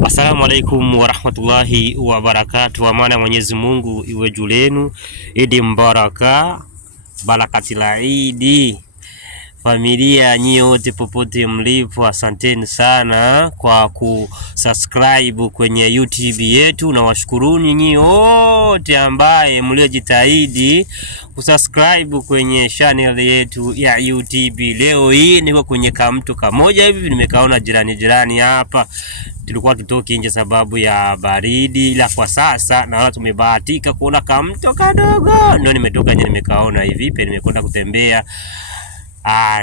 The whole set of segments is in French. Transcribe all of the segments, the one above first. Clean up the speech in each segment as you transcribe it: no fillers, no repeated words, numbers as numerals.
Assalamu alaikum warahmatullahi wabarakatuh. Amani ya Mwenyezi Mungu iwe juu yenu. Idi mbaraka, barakatila Idi. Familia nyie wote popote mlipo, asanteni sana kwa kusubscribe kwenye YouTube yetu, na washukuruni nyie wote ambaye mliojitahidi kusubscribe kwenye channel yetu ya YouTube. Leo hii niko kwenye kamto kamoja hivi, nimekaona jirani hapa. Tulikuwa tutoki nje sababu ya baridi, ila kwa sasa na watu tumebahatika kuona kamto kadogo, ndio nimetoka nje nimekaona hivi, pe nimekwenda kutembea.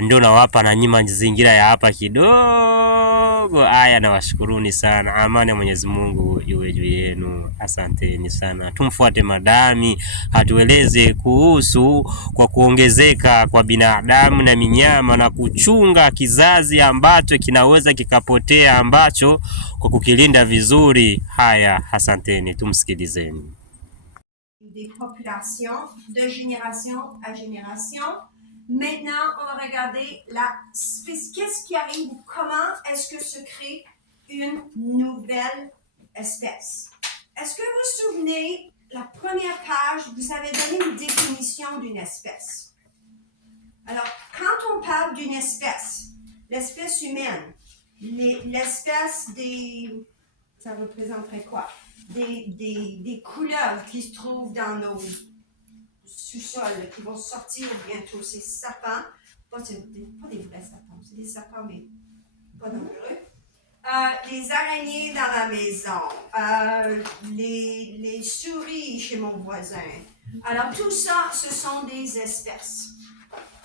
Ndio nawapa na nyima mazingira ya hapa kidogo. Nawashukuruni sana. Amani ya Mwenyezi Mungu iwe juu yenu. Asanteni sana. Tumfuate madami hatueleze kuhusu kwa kuongezeka kwa binadamu na minyama na kuchunga kizazi ambacho kinaweza kikapotea, ambacho kwa kukilinda vizuri. Asanteni, tumsikilizeni. Des populations de génération à génération. Maintenant, on va regarder qu'est-ce qui arrive ou comment est-ce que se crée une nouvelle espèce. Est-ce que vous vous souvenez, la première page, vous avez donné une définition d'une espèce. Alors, quand on parle d'une espèce, l'espèce humaine, l'espèce des... ça représenterait quoi? Des couleurs qui se trouvent dans nos sous-sols, qui vont sortir bientôt, ces sapins, pas des vrais sapins, c'est des sapins, mais pas dangereux. Les araignées dans la maison, les souris chez mon voisin. Alors, tout ça, ce sont des espèces.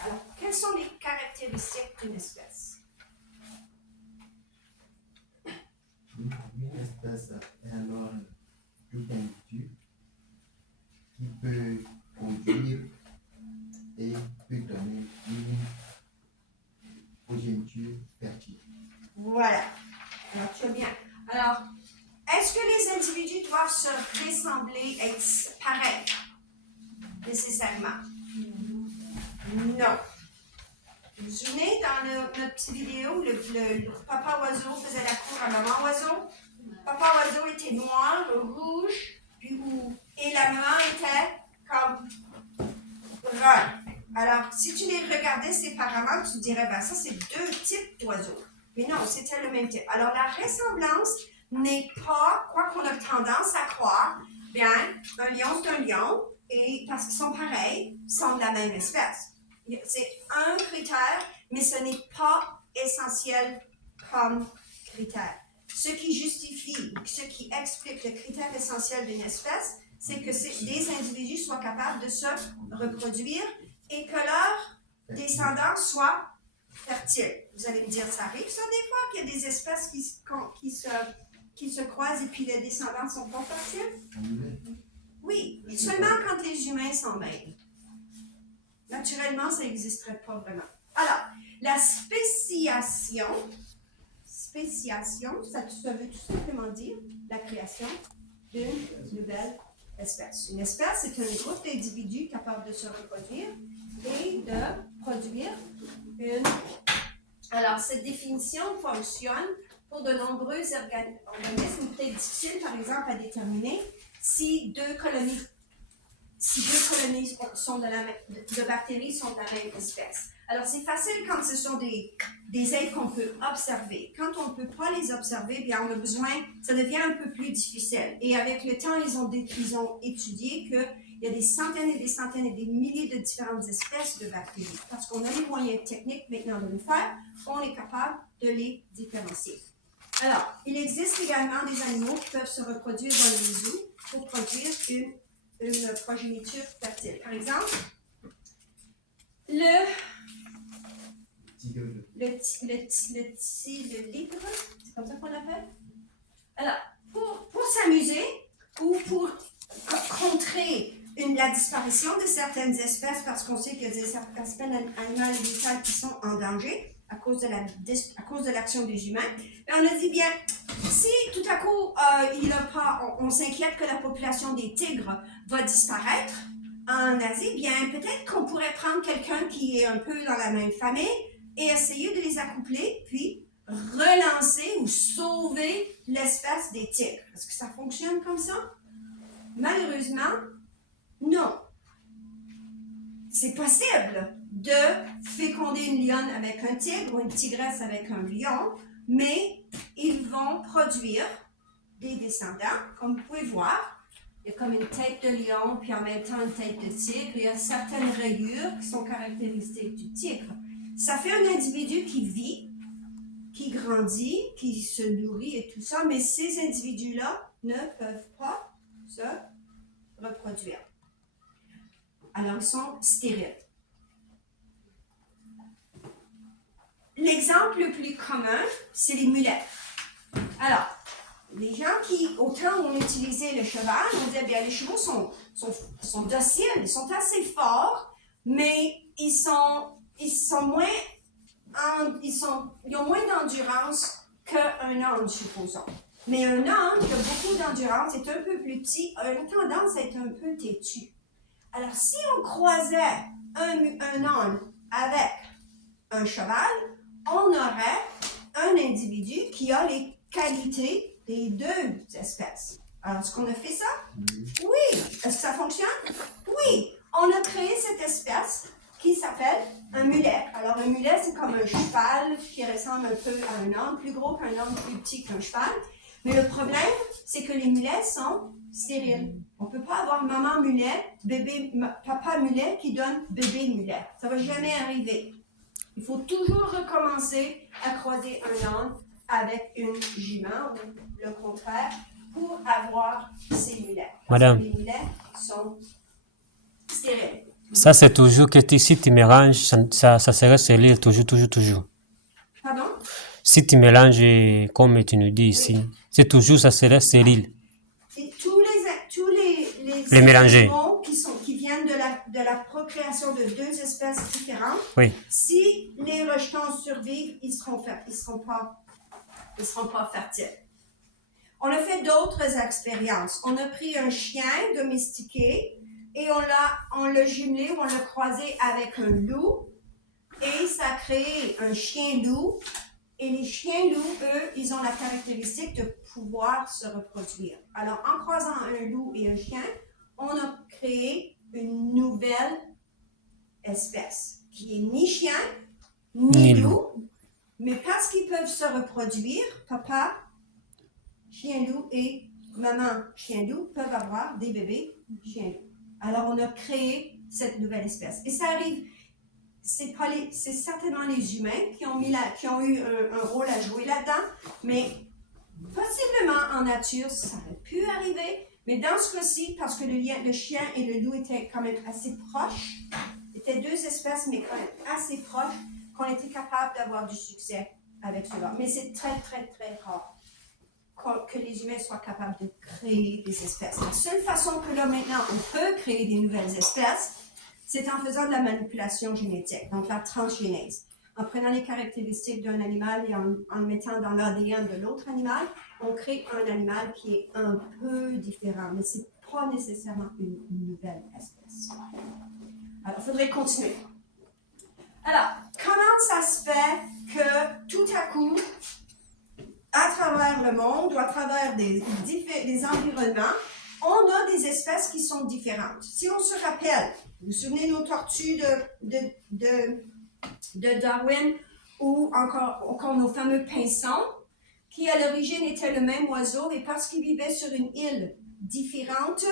Alors, quelles sont les caractéristiques d'une espèce? Une espèce est alors tout individu qui peut produire et peut donner une progéniture fertile. Voilà. Alors, tu as bien. Alors, est-ce que les individus doivent se ressembler, être pareils, nécessairement? Non. Vous vous souvenez, dans notre petite vidéo, le papa oiseau faisait la cour à maman oiseau? Papa oiseau était noir, rouge, et la maman était comme brun. Alors, si tu les regardais séparément, tu te dirais, ben ça, c'est deux types d'oiseaux. Mais non, c'était le même type. Alors, la ressemblance n'est pas, quoi qu'on a tendance à croire, bien, un lion, c'est un lion, et parce qu'ils sont pareils, sont de la même espèce. C'est un critère, mais ce n'est pas essentiel comme critère. Ce qui justifie, ce qui explique le critère essentiel d'une espèce, c'est que des individus soient capables de se reproduire et que leurs descendants soient fertiles. Vous allez me dire, ça arrive ça des fois qu'il y a des espèces qui se croisent et puis les descendants ne sont pas fertiles? Oui, seulement quand les humains s'en mêlent. Naturellement, ça n'existerait pas vraiment. Alors, la spéciation, ça veut tout simplement dire la création d'une nouvelle espèce. Une espèce, c'est un groupe d'individus capables de se reproduire et de produire une... Alors, cette définition fonctionne pour de nombreux organismes, peut-être difficile, par exemple, à déterminer si deux colonies sont de bactéries sont de la même espèce. Alors, c'est facile quand ce sont des êtres qu'on peut observer. Quand on ne peut pas les observer, bien, on a besoin, ça devient un peu plus difficile. Et avec le temps, ils ont étudié qu'il y a des centaines et des milliers de différentes espèces de bactéries. Parce qu'on a les moyens techniques maintenant de le faire, on est capable de les différencier. Alors, il existe également des animaux qui peuvent se reproduire dans les zoos pour produire une progéniture fertile. Par exemple, le ligre, c'est comme ça qu'on l'appelle? Alors, pour s'amuser ou pour contrer la disparition de certaines espèces, parce qu'on sait qu'il y a des espèces animales vitales qui sont en danger à cause de l'action des humains, on a dit bien, si tout à coup on s'inquiète que la population des tigres va disparaître en Asie, bien peut-être qu'on pourrait prendre quelqu'un qui est un peu dans la même famille et essayer de les accoupler, puis relancer ou sauver l'espèce des tigres. Est-ce que ça fonctionne comme ça? Malheureusement, non. C'est possible de féconder une lionne avec un tigre ou une tigresse avec un lion, mais ils vont produire des descendants, comme vous pouvez voir. Il y a comme une tête de lion, puis en même temps une tête de tigre. Il y a certaines rayures qui sont caractéristiques du tigre. Ça fait un individu qui vit, qui grandit, qui se nourrit et tout ça, mais ces individus-là ne peuvent pas se reproduire. Alors, ils sont stériles. L'exemple le plus commun, c'est les mulets. Alors, les gens qui, au temps où on utilisait le cheval, on disait, bien, les chevaux sont dociles, ils sont assez forts, mais ils ont moins d'endurance qu'un âne, supposons. Mais un âne qui a beaucoup d'endurance est un peu plus petit, a une tendance à être un peu têtu. Alors, si on croisait un âne avec un cheval, on aurait un individu qui a les qualités des deux espèces. Alors, est-ce qu'on a fait ça? Oui. Est-ce que ça fonctionne? Oui. On a créé cette espèce qui s'appelle un mulet. Alors, un mulet, c'est comme un cheval qui ressemble un peu à un âne, plus gros qu'un âne, plus petit qu'un cheval. Mais le problème, c'est que les mulets sont stériles. On ne peut pas avoir maman mulet, papa mulet qui donne bébé mulet. Ça ne va jamais arriver. Il faut toujours recommencer à croiser un âne avec une jument ou le contraire pour avoir ces mulets. Madame. Les mulets sont stériles. Ça, c'est toujours que si tu mélanges, ça serait stérile, toujours. Pardon? Si tu mélanges, comme tu nous dis ici, c'est toujours, ça serait stérile. Et tous Les mélangés. animaux qui viennent de la procréation de deux espèces différentes, Oui. si les rejetons survivent, ils seront pas fertiles. On a fait d'autres expériences. On a pris un chien domestiqué et on l'a jumelé, on l'a croisé avec un loup et ça a créé un chien-loup. Et les chiens-loups, eux, ils ont la caractéristique de pouvoir se reproduire. Alors, en croisant un loup et un chien, on a créé une nouvelle espèce qui est ni chien, ni loup, mais parce qu'ils peuvent se reproduire, papa chien-loup et maman chien-loup peuvent avoir des bébés chien-loup. Alors, on a créé cette nouvelle espèce. Et ça arrive, c'est certainement les humains qui ont eu un rôle à jouer là-dedans, mais possiblement en nature, ça aurait pu arriver. Mais dans ce cas-ci, parce que le chien et le loup étaient quand même assez proches, étaient deux espèces, mais quand même assez proches, qu'on était capable d'avoir du succès avec cela. Mais c'est très, très, très rare que les humains soient capables de créer des espèces. La seule façon que là, maintenant, on peut créer des nouvelles espèces, c'est en faisant de la manipulation génétique, donc la transgénèse. En prenant les caractéristiques d'un animal et en le mettant dans l'ADN de l'autre animal, on crée un animal qui est un peu différent, mais ce n'est pas nécessairement une nouvelle espèce. Alors, il faudrait continuer. Alors, comment ça se fait que tout à coup, à travers le monde ou à travers des environnements, on a des espèces qui sont différentes? Si on se rappelle, vous vous souvenez de nos tortues de Darwin ou encore nos fameux pinsons, qui à l'origine étaient le même oiseau et parce qu'ils vivaient sur une île différente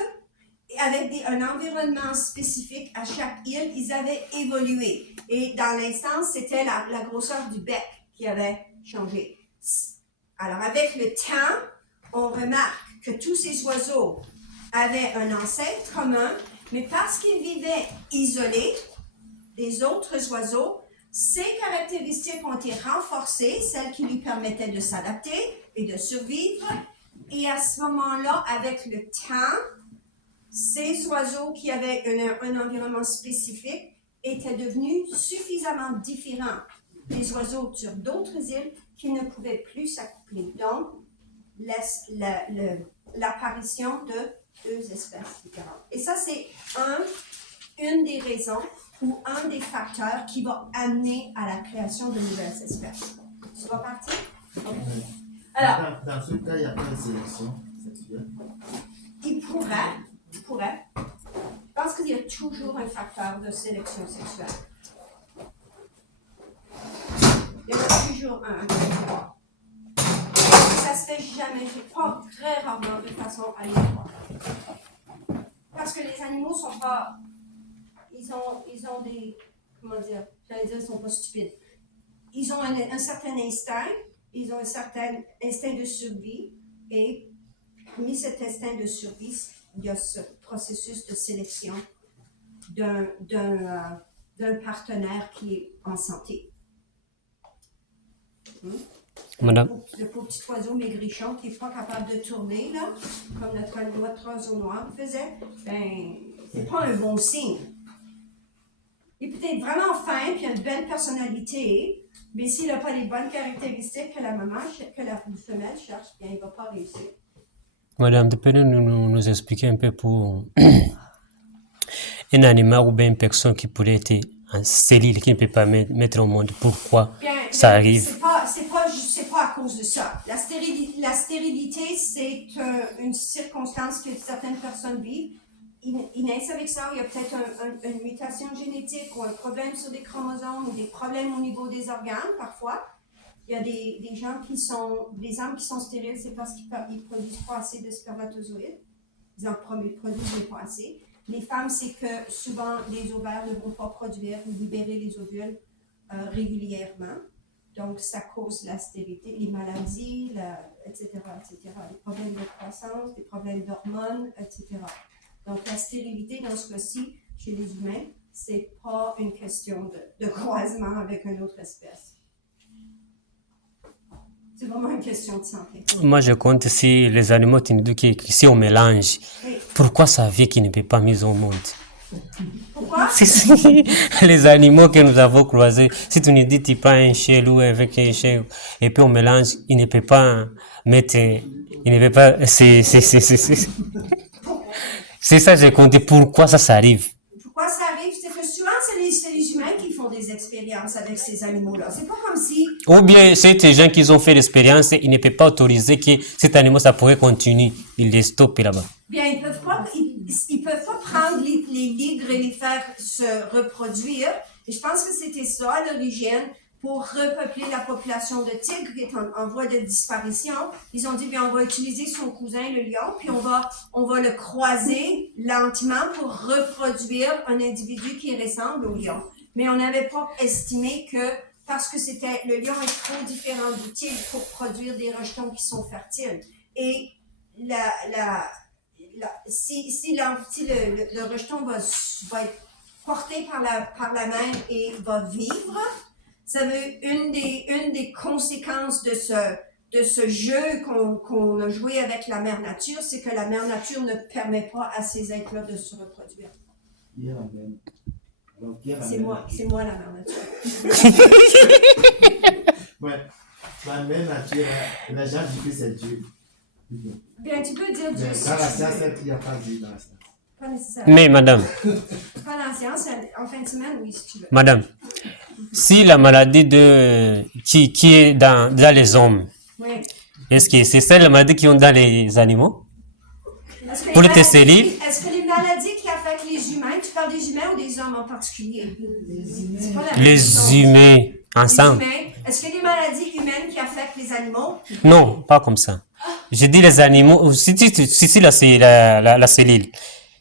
et avec un environnement spécifique à chaque île, ils avaient évolué. Et dans l'instance, c'était la grosseur du bec qui avait changé. Alors avec le temps, on remarque que tous ces oiseaux avaient un ancêtre commun, mais parce qu'ils vivaient isolés des autres oiseaux, ces caractéristiques ont été renforcées, celles qui lui permettaient de s'adapter et de survivre. Et à ce moment-là, avec le temps, ces oiseaux qui avaient un environnement spécifique étaient devenus suffisamment différents des oiseaux sur d'autres îles qui ne pouvaient plus s'accoupler. Donc, l'apparition de deux espèces différentes. Et ça, c'est une des raisons ou un des facteurs qui va amener à la création de nouvelles espèces. Tu vas partir? Ok. Ouais. Alors, Dans ce cas, il n'y a pas de sélection sexuelle. il pourrait. Je pense qu'il y a toujours un facteur de sélection sexuelle. Il y en a toujours un. Ça se fait jamais, pas très rarement de façon aléatoire. Parce que les animaux sont pas. Ils ont des. Comment dire? J'allais dire, ils sont pas stupides. Ils ont un certain instinct, ils ont un certain instinct de survie, et parmi cet instinct de survie, il y a ce processus de sélection d'un partenaire qui est en santé. Madame. Le pauvre petit oiseau maigrichon qui n'est pas capable de tourner, là, comme notre oiseau noir faisait, ben, c'est pas un bon signe. Il peut être vraiment fin, puis il a une belle personnalité, mais s'il n'a pas les bonnes caractéristiques que la maman, que la femelle cherche, bien, il ne va pas réussir. Madame, peut-être nous expliquer un peu pour un animal ou bien une personne qui pourrait être en stérile, qui ne peut pas mettre au monde, pourquoi ça arrive? C'est pas à cause de ça. La stérilité, c'est une circonstance que certaines personnes vivent. Ils naissent avec ça, il y a peut-être une mutation génétique ou un problème sur des chromosomes ou des problèmes au niveau des organes parfois. Il y a des gens des hommes qui sont stériles, c'est parce qu'ils ne produisent pas assez de spermatozoïdes. Ils en produisent pas assez. Les femmes, c'est que souvent les ovaires ne vont pas produire ou libérer les ovules régulièrement. Donc, ça cause la stérilité, les maladies, etc., etc., les problèmes de croissance, des problèmes d'hormones, etc. Donc, la stérilité, dans ce cas-ci, chez les humains, c'est pas une question de croisement avec une autre espèce. C'est vraiment une question de santé. Moi, je compte si les animaux, tu nous dis que si on mélange, Oui. pourquoi ça vie qui ne peut pas mise au monde? Pourquoi? Si les animaux que nous avons croisés, si tu nous dis tu prends un chelou avec un chien et puis on mélange, il ne peut pas mettre, il ne peut pas, c'est ça, j'ai compté pourquoi ça arrive. Pourquoi ça arrive? C'est que souvent, c'est les humains qui font des expériences avec ces animaux-là. C'est pas comme si... Ou bien c'est des gens qui ont fait l'expérience, ils ne peuvent pas autoriser que cet animal, ça pourrait continuer. Ils les stoppent là-bas. Bien, ils peuvent pas prendre les ligres et les faire se reproduire. Et je pense que c'était ça à l'origine, pour repeupler la population de tigres qui est en voie de disparition. Ils ont dit, bien, on va utiliser son cousin, le lion, puis on va le croiser lentement pour reproduire un individu qui ressemble au lion. Mais on n'avait pas estimé que, parce que le lion est trop différent du tigre pour produire des rejetons qui sont fertiles. Et si le rejeton va être porté par la mère et va vivre, ça veut une des conséquences de ce jeu qu'on a joué avec la mère nature, c'est que la mère nature ne permet pas à ces êtres-là de se reproduire. C'est moi la mère nature. Ouais, la mère nature, les gens disent que c'est Dieu. Bien, tu peux dire Dieu. Mais dans la science, il n'y a pas Dieu dans la science. Pas nécessairement. Mais madame, Pas dans la science, en fin de semaine, oui, si tu veux. madame, si la maladie qui est dans les hommes, Oui. est-ce que c'est ça la maladie qu'ils ont dans les animaux? Pour les stériles? Est-ce que les maladies qui affectent les humains, tu parles des humains ou des hommes en particulier? C'est pas la même chose. Les humains, ensemble. Les humains. Est-ce que les maladies humaines qui affectent les animaux? Non, pas comme ça. Je dis les animaux, si là c'est la cellule.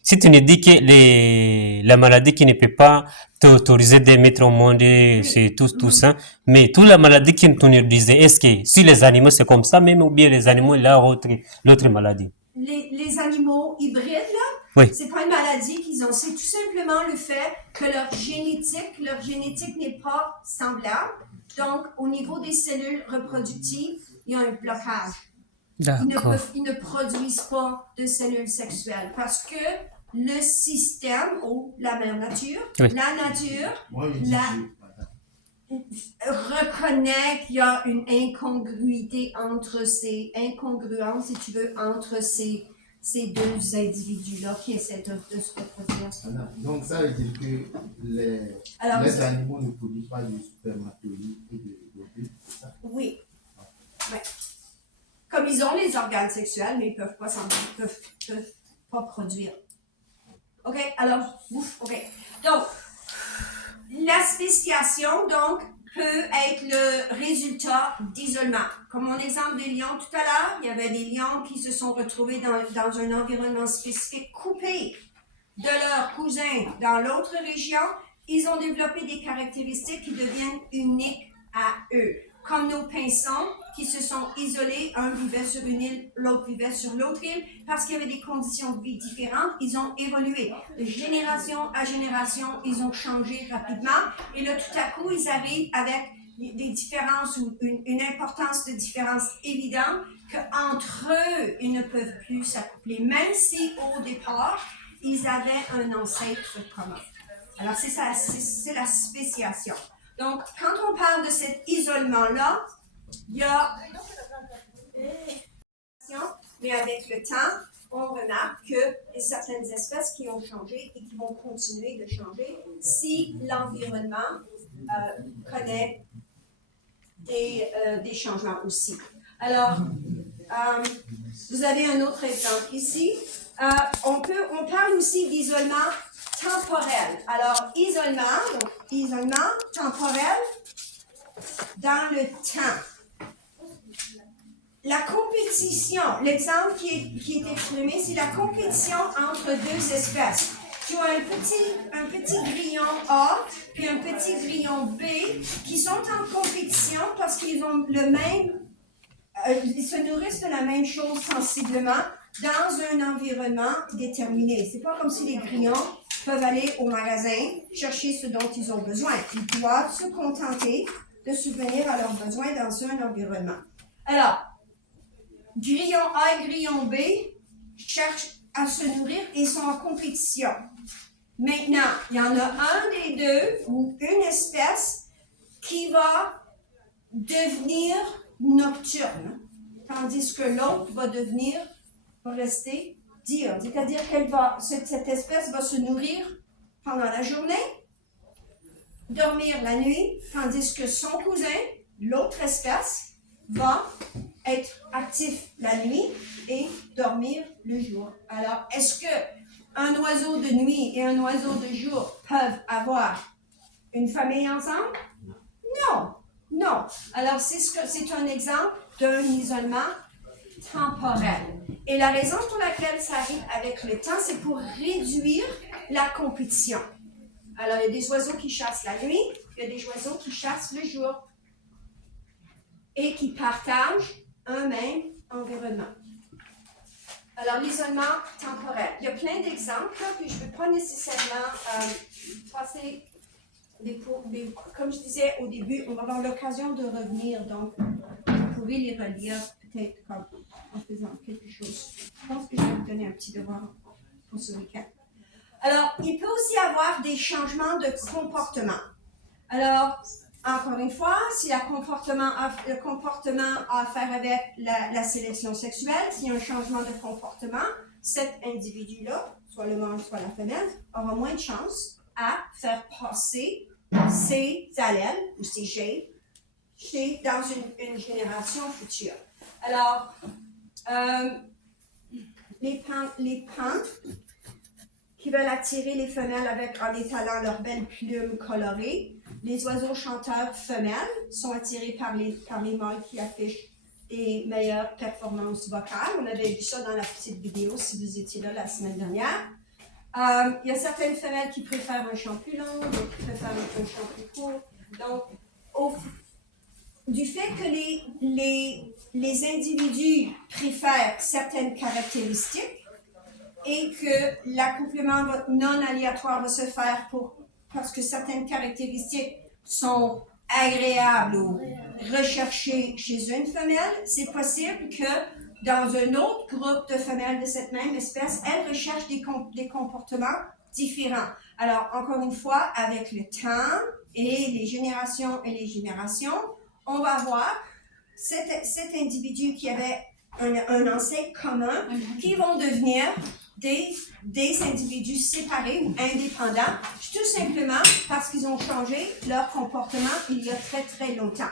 Si tu nous dis que la maladie qui ne peut pas t'autoriser de mettre au monde, c'est tout ça, mais toute la maladie qui nous disait, est-ce que si les animaux c'est comme ça même ou bien les animaux ils ont l'autre maladie? Les animaux hybrides, là, Oui. c'est pas une maladie qu'ils ont, c'est tout simplement le fait que leur génétique n'est pas semblable. Donc, au niveau des cellules reproductives, il y a un blocage. D'accord. Ils ne produisent pas de cellules sexuelles parce que le système ou la mère nature, Oui. la nature, Moi, je dis Dieu. reconnaît qu'il y a une incongruité entre incongruence, si tu veux, entre ces deux individus-là qui essaient de se reproduire. Voilà. Donc, ça veut dire que les animaux ne produisent pas de spermatozoïdes et de Oui. Ouais. Comme ils ont les organes sexuels, mais ils peuvent pas produire. OK? Alors, ouf, OK. Donc, la spéciation, donc, peut être le résultat d'isolement. Comme mon exemple des lions tout à l'heure, il y avait des lions qui se sont retrouvés dans un environnement spécifique coupé de leurs cousins dans l'autre région. Ils ont développé des caractéristiques qui deviennent uniques à eux. Comme nos pinsons qui se sont isolés, un vivait sur une île, l'autre vivait sur l'autre île, parce qu'il y avait des conditions de vie différentes, ils ont évolué. De génération à génération, ils ont changé rapidement, et là, tout à coup, ils arrivent avec des différences ou une importance de différence évidente qu'entre eux, ils ne peuvent plus s'accoupler, même si au départ, ils avaient un ancêtre commun. Alors, c'est la spéciation. Donc, quand on parle de cet isolement-là, il y a mais avec le temps, on remarque qu'il y a certaines espèces qui ont changé et qui vont continuer de changer si l'environnement connaît des changements aussi. Alors, vous avez un autre exemple ici. On parle aussi d'isolement temporel. Alors, isolement temporel dans le temps. La compétition, l'exemple qui est exprimé, c'est la compétition entre deux espèces. Tu as un petit grillon A puis un petit grillon B qui sont en compétition parce qu'ils ont le même, ils se nourrissent de la même chose sensiblement dans un environnement déterminé. C'est pas comme si les grillons peuvent aller au magasin chercher ce dont ils ont besoin. Ils doivent se contenter de subvenir à leurs besoins dans un environnement. Alors, grillon A et grillon B cherchent à se nourrir et sont en compétition. Maintenant, il y en a un des deux ou une espèce qui va devenir nocturne, tandis que l'autre va rester diurne. C'est-à-dire cette espèce va se nourrir pendant la journée, dormir la nuit, tandis que son cousin, l'autre espèce, va être actif la nuit et dormir le jour. Alors, est-ce que un oiseau de nuit et un oiseau de jour peuvent avoir une famille ensemble? Non, non. Alors, c'est un exemple d'un isolement temporel. Et la raison pour laquelle ça arrive avec le temps, c'est pour réduire la compétition. Alors, il y a des oiseaux qui chassent la nuit, il y a des oiseaux qui chassent le jour et qui partagent un même environnement. Alors, l'isolement temporel. Il y a plein d'exemples, puis je ne vais pas nécessairement passer comme je disais au début, on va avoir l'occasion de revenir, donc vous pouvez les relire peut-être en faisant quelque chose. Je pense que je vais vous donner un petit devoir pour ce week-end. Alors, il peut aussi y avoir des changements de comportement. Alors, encore une fois, si le comportement a à faire avec la sélection sexuelle, s'il y a un changement de comportement, cet individu-là, soit le mâle, soit la femelle, aura moins de chances à faire passer ses allèles ou ses gènes dans une génération future. Alors, les pins qui veulent attirer les femelles en étalant leurs belles plumes colorées. Les oiseaux chanteurs femelles sont attirés par les mâles qui affichent des meilleures performances vocales. On avait vu ça dans la petite vidéo si vous étiez là la semaine dernière. Il y a certaines femelles qui préfèrent un chant plus long, d'autres qui préfèrent un chant plus court. Donc, du fait que les individus préfèrent certaines caractéristiques et que l'accouplement non aléatoire va se faire parce que certaines caractéristiques sont agréables ou recherchées chez une femelle, c'est possible que dans un autre groupe de femelles de cette même espèce, elles recherchent des comportements différents. Alors, encore une fois, avec le temps et les générations, on va voir cet individu qui avait un ancêtre commun qui vont devenir des individus séparés ou indépendants, tout simplement parce qu'ils ont changé leur comportement il y a très, très longtemps.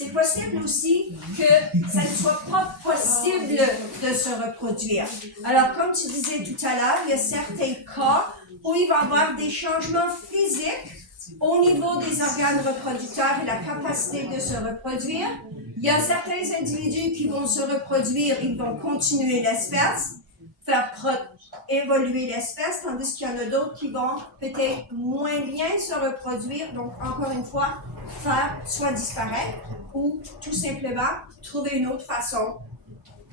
C'est possible aussi que ça ne soit pas possible de se reproduire. Alors, comme tu disais tout à l'heure, il y a certains cas où il va y avoir des changements physiques au niveau des organes reproducteurs et la capacité de se reproduire. Il y a certains individus qui vont se reproduire, ils vont continuer l'espèce, faire évoluer l'espèce, tandis qu'il y en a d'autres qui vont peut-être moins bien se reproduire, donc encore une fois, faire soit disparaître ou tout simplement trouver une autre façon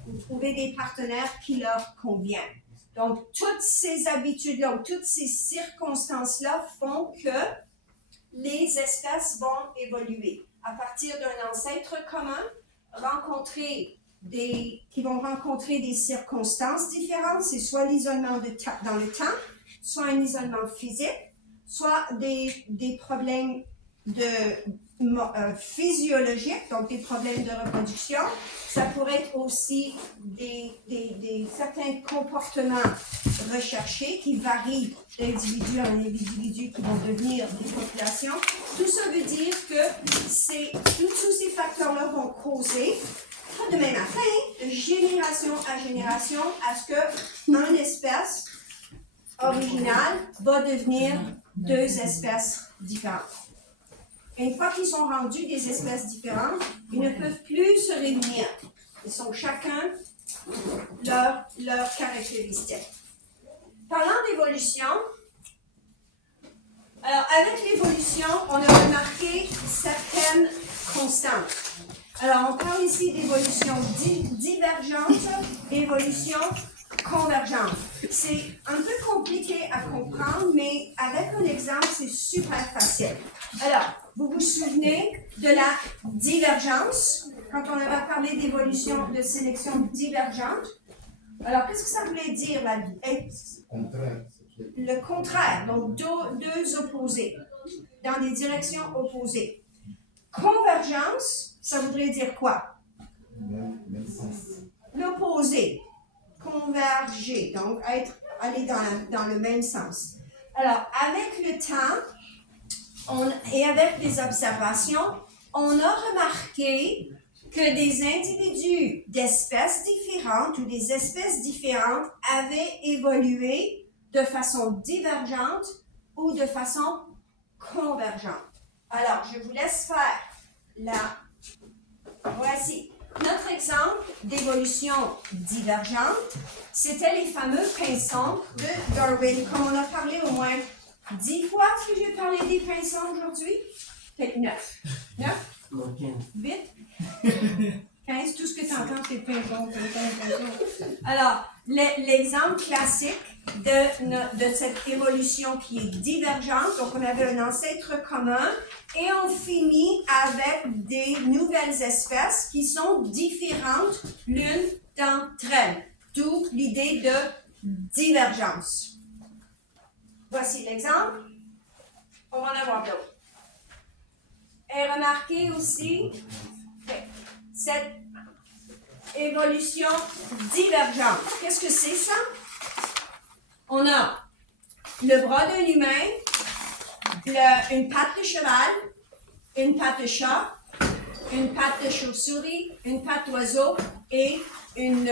ou trouver des partenaires qui leur conviennent. Donc, toutes ces habitudes-là ou toutes ces circonstances-là font que les espèces vont évoluer à partir d'un ancêtre commun, qui vont rencontrer des circonstances différentes. C'est soit l'isolement dans le temps, soit un isolement physique, soit des problèmes physiologiques, donc des problèmes de reproduction. Ça pourrait être aussi certains comportements recherchés qui varient d'individu en individu qui vont devenir des populations. Tout ça veut dire que tous ces facteurs-là vont causer, pas demain matin, de génération à génération, à ce qu'une espèce originale va devenir deux espèces différentes. Et une fois qu'ils sont rendus des espèces différentes, ils ne peuvent plus se réunir. Ils sont chacun leurs caractéristiques. Parlant d'évolution, alors avec l'évolution, on a remarqué certaines constantes. Alors on parle ici d'évolution divergente, évolution convergente. C'est un peu compliqué à comprendre, mais avec un exemple, c'est super facile. Alors, vous vous souvenez de la divergence, quand on avait parlé d'évolution de sélection divergente? Alors, qu'est-ce que ça voulait dire, le contraire, donc deux opposés, dans des directions opposées. Convergence, ça voudrait dire quoi? Même sens. L'opposé, converger, donc aller dans le même sens. Alors, avec le temps et avec des observations, on a remarqué que des individus d'espèces différentes ou des espèces différentes avaient évolué de façon divergente ou de façon convergente. Alors, je vous laisse faire voici. Notre exemple d'évolution divergente, c'était les fameux pinsons de Darwin, comme on a parlé au moins 10 fois. Est-ce que j'ai parlé des pinsons aujourd'hui? Peut-être 9. 9? 8? 15, tout ce que tu entends, c'est pinsons. Alors, l'exemple classique de cette évolution qui est divergente, donc on avait un ancêtre commun, et on finit avec des nouvelles espèces qui sont différentes l'une d'entre elles, d'où l'idée de divergence. Voici l'exemple. On va en avoir d'autres. Et remarquez aussi cette évolution divergente. Qu'est-ce que c'est ça? On a le bras d'un humain, une patte de cheval, une patte de chat, une patte de chauve-souris, une patte d'oiseau et une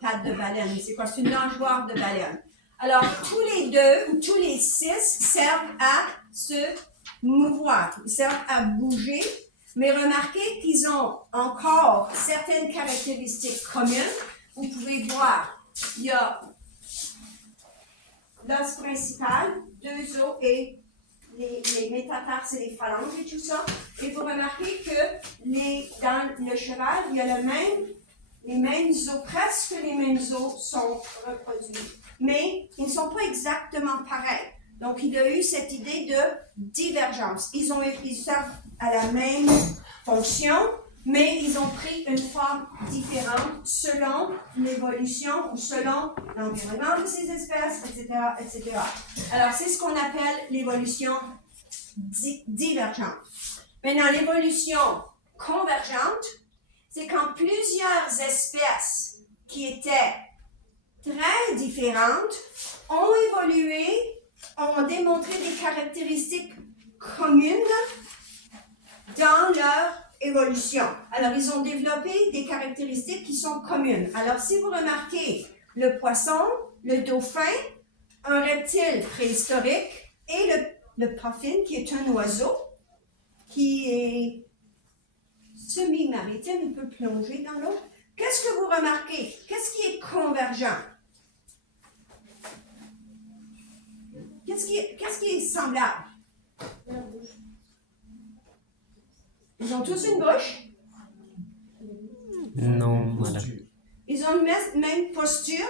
patte de baleine. C'est quoi? C'est une nageoire de baleine. Alors, tous les deux ou tous les 6 servent à se mouvoir, ils servent à bouger, mais remarquez qu'ils ont encore certaines caractéristiques communes. Vous pouvez voir, il y a l'os principal, 2 os et les métatarses et les phalanges et tout ça. Et vous remarquez que dans le cheval, il y a les mêmes os, presque les mêmes os sont reproduits. Mais ils ne sont pas exactement pareils. Donc, il y a eu cette idée de divergence. Ils servent à la même fonction, mais ils ont pris une forme différente selon l'évolution ou selon l'environnement de ces espèces, etc., etc. Alors, c'est ce qu'on appelle l'évolution divergente. Maintenant, l'évolution convergente, c'est quand plusieurs espèces qui étaient très différentes ont évolué, ont démontré des caractéristiques communes dans leur évolution. Alors, ils ont développé des caractéristiques qui sont communes. Alors, si vous remarquez le poisson, le dauphin, un reptile préhistorique et le puffin, qui est un oiseau, qui est semi-maritime, il peut plonger dans l'eau. Qu'est-ce que vous remarquez? Qu'est-ce qui est convergent? Qu'est-ce qui est semblable? Ils ont tous une bouche? Non, madame. Ils ont la même posture?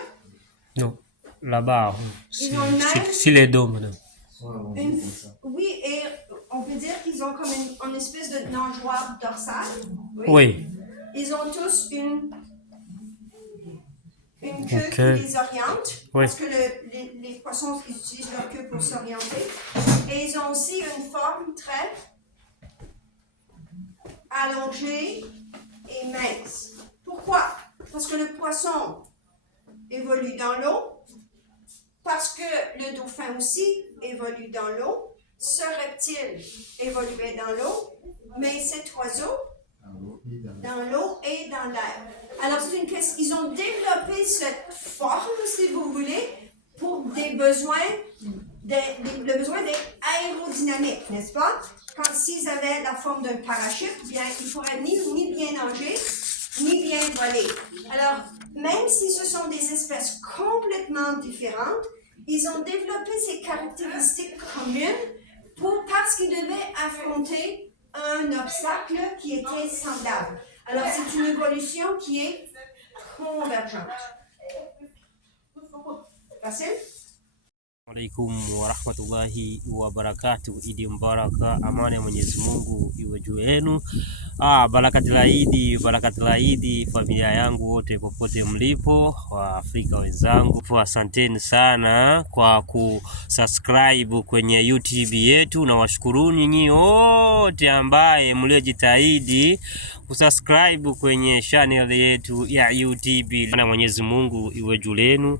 Non. Là-bas, Ils ont le même? c'est les dos, madame. Oui, et on peut dire qu'ils ont comme une espèce de nageoire dorsale. Oui. Ils ont tous une queue Ok. qui les oriente, Oui. parce que les poissons ils utilisent leur queue pour s'orienter. Et ils ont aussi une forme très allongée et mince. Pourquoi? Parce que le poisson évolue dans l'eau, parce que le dauphin aussi évolue dans l'eau, ce reptile évoluait dans l'eau, mais cet oiseau dans l'eau et dans l'air. Alors, c'est une question. Ils ont développé cette forme, si vous voulez, pour des besoins, le besoin d'être aérodynamique, n'est-ce pas? Quand s'ils avaient la forme d'un parachute, bien, ils ne pourraient ni bien nager, ni bien voler. Alors, même si ce sont des espèces complètement différentes, ils ont développé ces caractéristiques communes parce qu'ils devaient affronter un obstacle qui était semblable. Alors, c'est une évolution qui est convergente. Facile? Alaikum warahmatullahi wabarakatuh. Idi mbaraka, amani ya Mwenyezi Mungu iwe juu yenu. Barakati Idi, familia yangu wote popote mlipo, wa Afrika wenzangu, asanteni sana kwa kusubscribe kwenye YouTube yetu, na washukuruni nyinyi wote ambaye mliojitahidi kusubscribe kwenye channel yetu ya YouTube. Na Mwenyezi Mungu iwe juu yenu.